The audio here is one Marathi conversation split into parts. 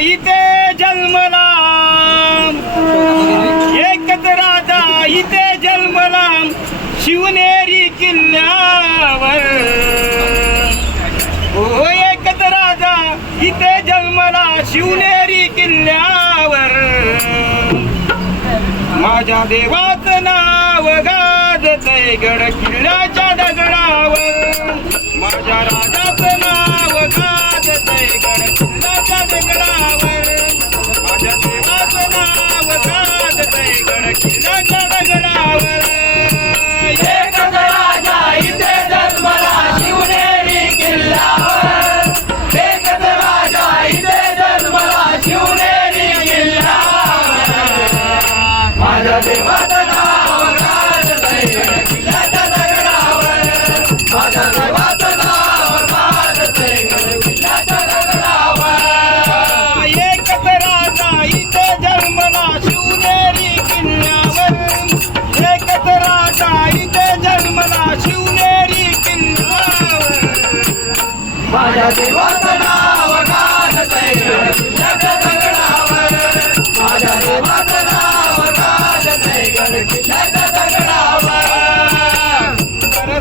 इथे जन्मला, एकच राजा इथे जन्मला शिवनेरी किल्ल्यावर. हो एकच राजा इथे जन्मला शिवनेरी किल्ल्यावर. माझ्या देवाचं नाव गाजतंय गड किल्ल्याच्या दगडावर. माझ्या राजाचं नाव गाजतंय गड किल्ल्याच्या दगडावर. माझ्या देवाचं नाव गाजतंय गड किल्ल्याच्या दगडावर. एकच राजा इथे जन्मला शिवनेरी किल्ल्यावर. एकच राजा इथे जन्मला शिवनेरी किल्ल्यावर. माझ्या देवाचं नाव गाजतंय गड किल्ल्याच्या दगडावर. माझ्या देवाचं नाव गाजतंय गड किल्ल्याच्या दगडावर. एकच राजा इथे जन्मला शिवनेरी किल्ल्यावर. एकच राजा इथे जन्मला शिवनेरी किल्ल्यावर. माझ्या देवाचं नाव गाजतंय गड किल्ल्याच्या दगडावर. माझ्या देवाचं नाव गाजतंय गड किल्ल्याच्या दगडावर.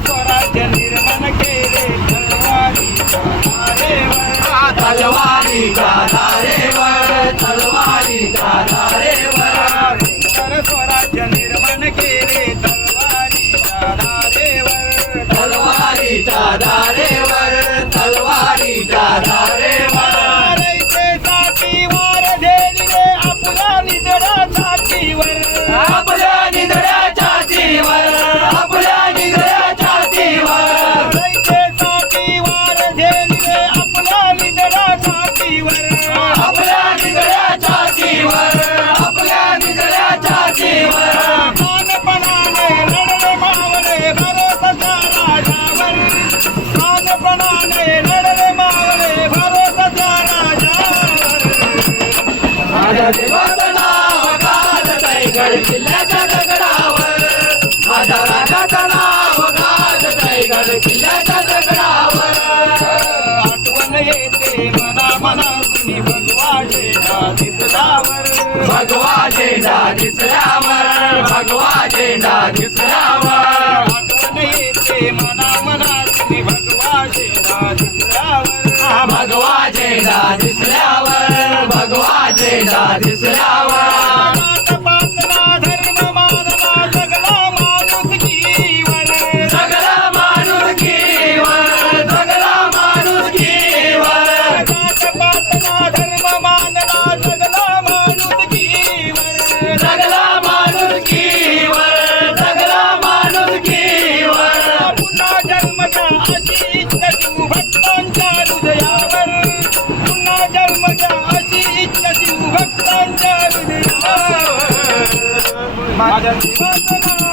स्वराज्य निर्माण केले तलवारीच्या धारेवर. तलवारीच्या धारेवर. स्वराज्य निर्माण केले तलवारीच्या धारेवर. तलवारीच्या धारेवर. तलवारीच्या धारेवर. साठी वार झेलिले आपल्या निधड्या छातीवर. आपल्या निधड्या छातीवर. आपल्या निधड्या छातीवर. साठी वार झेलिले आपल्या निधड्या छातीवर. आपल्या निधड्या छातीवर. आपल्या निधड्या छातीवर. प्राणपणाने लढले मावळे भरोसाच्या राजावर. प्राणपणाने लढले मावळे भरोसाच्या राजावर. माझ्या देवाचं नाव गाजतंय गड किल्ल्याच्या दगडावर. माझ्या राजाचं नाव गाजतंय गड किल्ल्याच्या दगडावर. आठवण येते मना मना तुम्ही भगवा झेंडा दिसल्यावर. भगवा झेंडा दिसल्यावर. भगवा झेंडा दिसल्यावर. आठवण येते मना मना तुम्ही भगवा झेंडा दिसल्यावर. भगवा झेंडा दिसल्यावर. भगवा झेंडा दिसल्यावर. पातला धर्म मानला जगला माणुसकीवर. सगळा माणुसकीवर. सगळा माणुसकीवर. पातला धर्म मानला जगला माणुसकीवर. सगळा माणुसकीवर. सगळा माणुसकीवर. पुन्हा जन्मच्या अशी इच्छा शिवभक्तांच्या हृदयावर. पुन्हा जन्मच्या अशी इच्छा शिवभक्तांच्या हृदयावर. माझ्या जीवाचं नाव